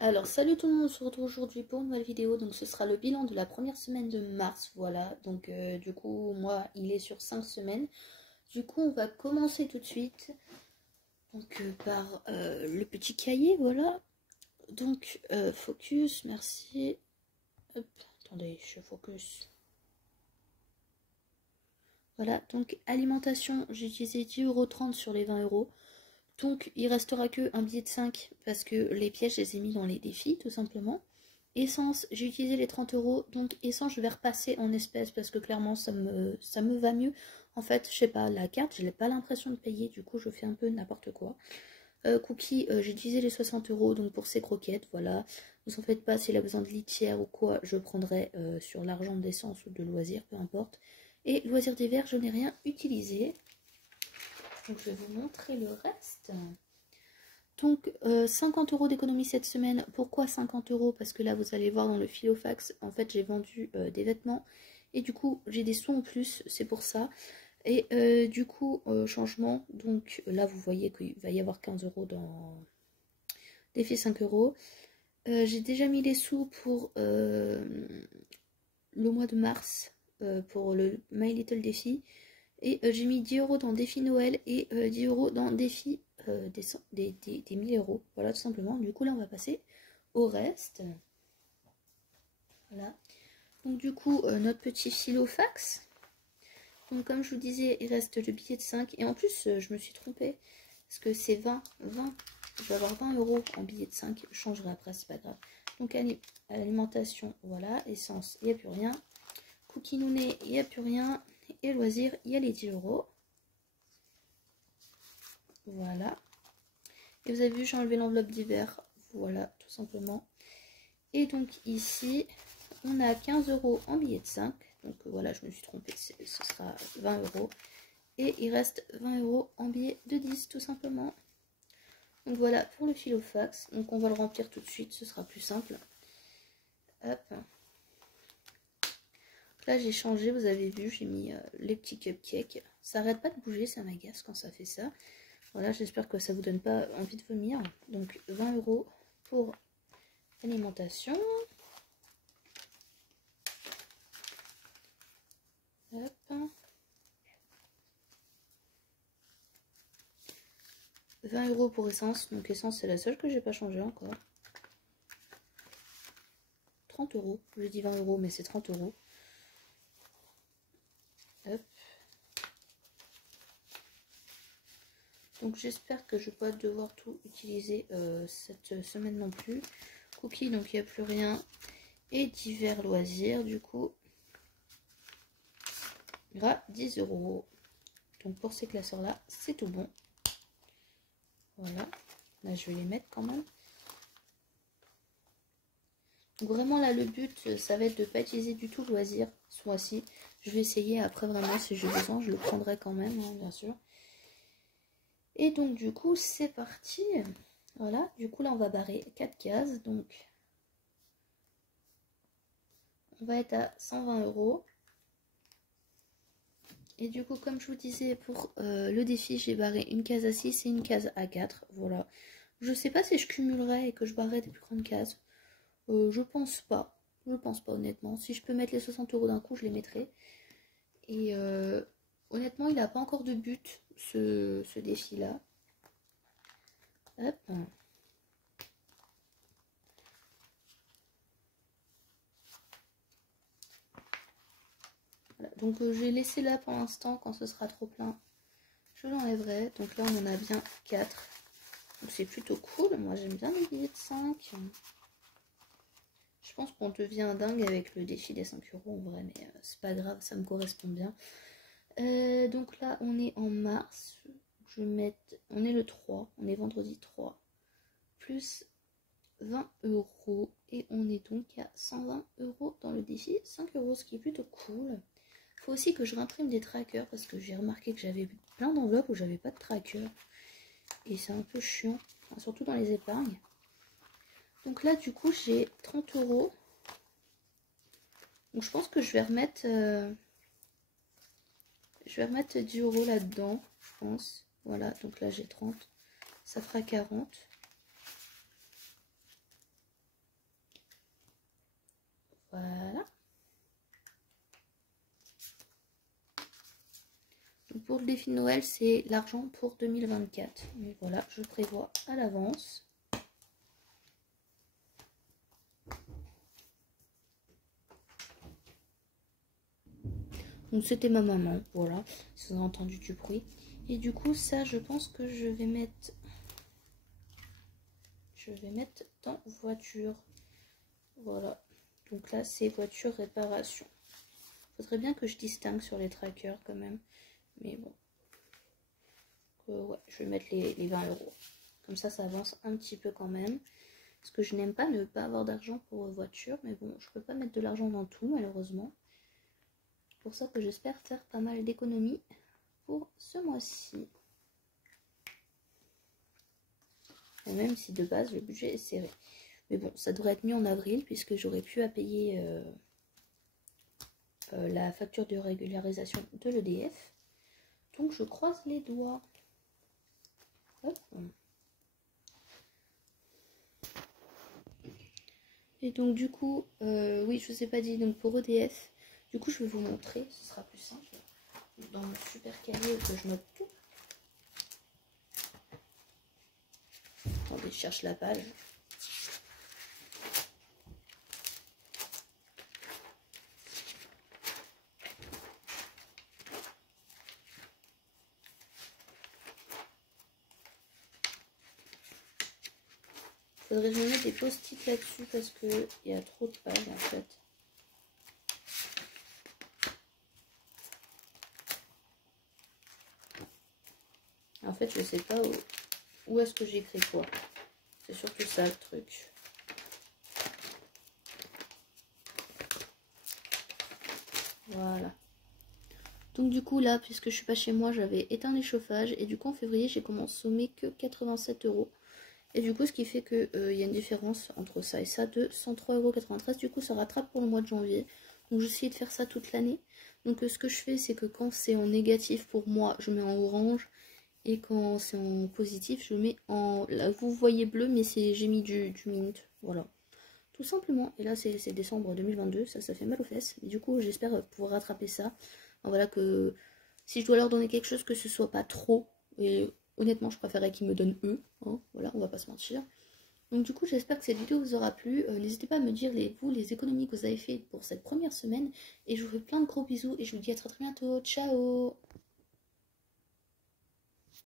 Alors, salut tout le monde, on se retrouve aujourd'hui pour une nouvelle vidéo. Donc, ce sera le bilan de la première semaine de mars. Voilà, donc du coup, moi, il est sur 5 semaines. Du coup, on va commencer tout de suite donc, par le petit cahier. Voilà, donc focus, merci. Hop, attendez, je focus. Voilà, donc alimentation, j'ai utilisé 10,30 € sur les 20 €. Donc, il restera que un billet de 5 parce que les pièges, je les ai mis dans les défis, tout simplement. Essence, j'ai utilisé les 30 €. Donc, essence, je vais repasser en espèces parce que clairement, ça me va mieux. En fait, je sais pas, la carte, je n'ai pas l'impression de payer. Du coup, je fais un peu n'importe quoi. Cookie, j'ai utilisé les 60 € donc pour ces croquettes. Voilà. Vous en faites pas, s'il a besoin de litière ou quoi, je prendrai sur l'argent d'essence ou de loisirs, peu importe. Et loisirs d'hiver, je n'ai rien utilisé. Donc, je vais vous montrer le reste. Donc 50 € d'économie cette semaine. Pourquoi 50 €? Parce que là vous allez voir dans le Filofax, en fait j'ai vendu des vêtements et du coup j'ai des sous en plus, c'est pour ça. Et du coup changement, donc là vous voyez qu'il va y avoir 15 € dans défi 5 €. J'ai déjà mis les sous pour le mois de mars pour le My Little Défi. Et j'ai mis 10 € dans défi Noël et 10 € dans défi des 1000 €. Voilà, tout simplement. Du coup, là, on va passer au reste. Voilà. Donc, du coup, notre petit Filofax. Donc, comme je vous disais, il reste le billet de 5. Et en plus, je me suis trompée. Parce que c'est 20. Je vais avoir 20 € en billet de 5. Je changerai après, c'est pas grave. Donc, alimentation, voilà. Essence, il n'y a plus rien. Cookie Nounet, il n'y a plus rien. Et loisirs, il y a les 10 €. Voilà. Et vous avez vu, j'ai enlevé l'enveloppe d'hiver. Voilà, tout simplement. Et donc ici, on a 15 € en billet de 5. Donc voilà, je me suis trompée, ce sera 20 €. Et il reste 20 € en billet de 10, tout simplement. Donc voilà pour le Filofax. Donc on va le remplir tout de suite, ce sera plus simple. Hop. Là j'ai changé, vous avez vu, j'ai mis les petits cupcakes. Ça arrête pas de bouger, ça m'agace quand ça fait ça. Voilà, j'espère que ça vous donne pas envie de vomir. Donc 20 € pour alimentation. Hop. 20 € pour essence. Donc essence, c'est la seule que j'ai pas changé encore. 30 €. Je dis 20 €, mais c'est 30 €. Hop. Donc j'espère que je ne vais pas devoir tout utiliser cette semaine non plus. Cookies, donc il n'y a plus rien. Et divers loisirs, du coup, il y aura 10 €. Donc pour ces classeurs-là, c'est tout bon. Voilà. Là, je vais les mettre quand même. Donc vraiment, là, le but, ça va être de ne pas utiliser du tout le loisir ce mois-ci. Je vais essayer après, vraiment, si j'ai besoin, je le prendrai quand même, hein, bien sûr. Et donc, du coup, c'est parti. Voilà, du coup, là, on va barrer 4 cases. Donc, on va être à 120 €. Et du coup, comme je vous disais, pour le défi, j'ai barré une case à 6 et une case à 4. Voilà. Je sais pas si je cumulerai et que je barrerai des plus grandes cases. Je pense pas. Je pense pas, honnêtement. Si je peux mettre les 60 € d'un coup, je les mettrai. Et honnêtement, il n'a pas encore de but, ce défi-là. Hop. Voilà. Donc je vais laisser là pour l'instant. Quand ce sera trop plein, je l'enlèverai. Donc là, on en a bien 4. Donc c'est plutôt cool. Moi, j'aime bien les billets de 5. Je pense qu'on devient dingue avec le défi des 5 € en vrai. Mais c'est pas grave, ça me correspond bien. Donc là, on est en mars. Je vais mettre... On est le 3. On est vendredi 3. Plus 20 € et on est donc à 120 € dans le défi 5 €, ce qui est plutôt cool. Il faut aussi que je réimprime des trackers parce que j'ai remarqué que j'avais plein d'enveloppes où j'avais pas de tracker et c'est un peu chiant, enfin, surtout dans les épargnes. Donc là du coup j'ai 30 €. Donc je pense que je vais remettre 10 € là-dedans, je pense. Voilà, donc là j'ai 30, ça fera 40. pour le défi de Noël, c'est l'argent pour 2024. Mais voilà, je prévois à l'avance. Donc c'était ma maman, voilà, si vous avez entendu du bruit. Et du coup, ça, je pense que je vais mettre dans voiture. Voilà. Donc là, c'est voiture réparation. Faudrait bien que je distingue sur les trackers quand même. Mais bon. Ouais, je vais mettre les 20 euros. Comme ça avance un petit peu quand même. Parce que je n'aime pas ne pas avoir d'argent pour voiture. Mais bon, je peux pas mettre de l'argent dans tout, malheureusement. C'est pour ça que j'espère faire pas mal d'économies pour ce mois-ci. Même si de base, le budget est serré. Mais bon, ça devrait être mieux en avril, puisque j'aurais pu à payer la facture de régularisation de l'EDF. Donc, je croise les doigts. Hop. Et donc, du coup, oui, je vous ai pas dit, donc pour EDF, du coup, je vais vous montrer, ce sera plus simple. Dans mon super cahier que je note tout. Attendez, je cherche la page. Faudrait que je me mette des post-it là-dessus parce qu'il y a trop de pages en fait. En fait, je sais pas où est-ce que j'écris quoi. C'est surtout ça le truc. Voilà. Donc du coup là, puisque je suis pas chez moi, j'avais éteint les chauffages. Et du coup en février, j'ai consommé que 87 euros. Et du coup, ce qui fait qu'il y a une différence entre ça et ça de 103,93 €. Du coup, ça rattrape pour le mois de janvier. Donc, j'essaie de faire ça toute l'année. Donc, ce que je fais, c'est que quand c'est en négatif pour moi, je mets en orange. Et quand c'est en positif, je mets en... Là, vous voyez bleu, mais j'ai mis du mint. Voilà. Tout simplement. Et là, c'est décembre 2022. Ça fait mal aux fesses. Mais du coup, j'espère pouvoir rattraper ça. Alors, voilà que si je dois leur donner quelque chose, que ce soit pas trop. Et honnêtement, je préférerais qu'ils me donnent eux. Hein, voilà, on va pas se mentir. Donc du coup, j'espère que cette vidéo vous aura plu. N'hésitez pas à me dire les économies que vous avez fait pour cette première semaine. Et je vous fais plein de gros bisous et je vous dis à très bientôt. Ciao!